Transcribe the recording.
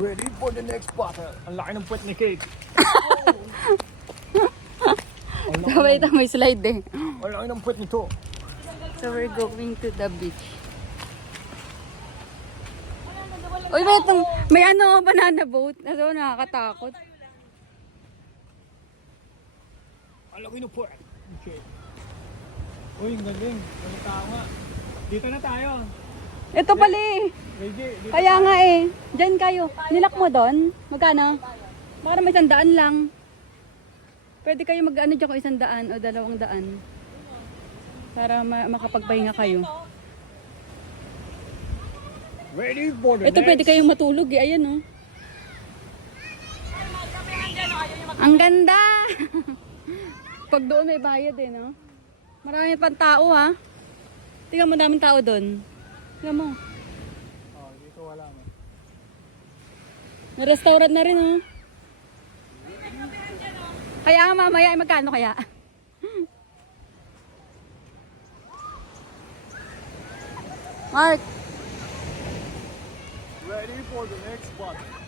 Ready for the next battle. Ang laki ng puwet ni Kate. Sabay ito may slide eh. Ang laki ng puwet nito. So we're going to the beach. Uy, may ano, banana boat. Ano, nakakatakot. Ang laki ng puwet. Okay. Uy, ang galing. Ang tao nga. Dito na tayo. Ito pala eh. Ready? Dito. Kaya nga eh. Diyan kayo. Nilak mo doon? Magkano? Baka may 100 lang. Pwede kayo mag-ano dyan kung 100 o 200. Para makapagpahinga kayo. Ready for the Ito next. pwede kayong matulog eh. Ayan oh. Ang ganda! Pag doon may bayad eh, no? Marami pang tao ha. Tingnan mo, daming tao doon. Tingnan mo. Oh, dito wala mo. May restaurant na rin oh. Kaya nga mamaya ay magkano kaya? Mark! Ready for the next battle.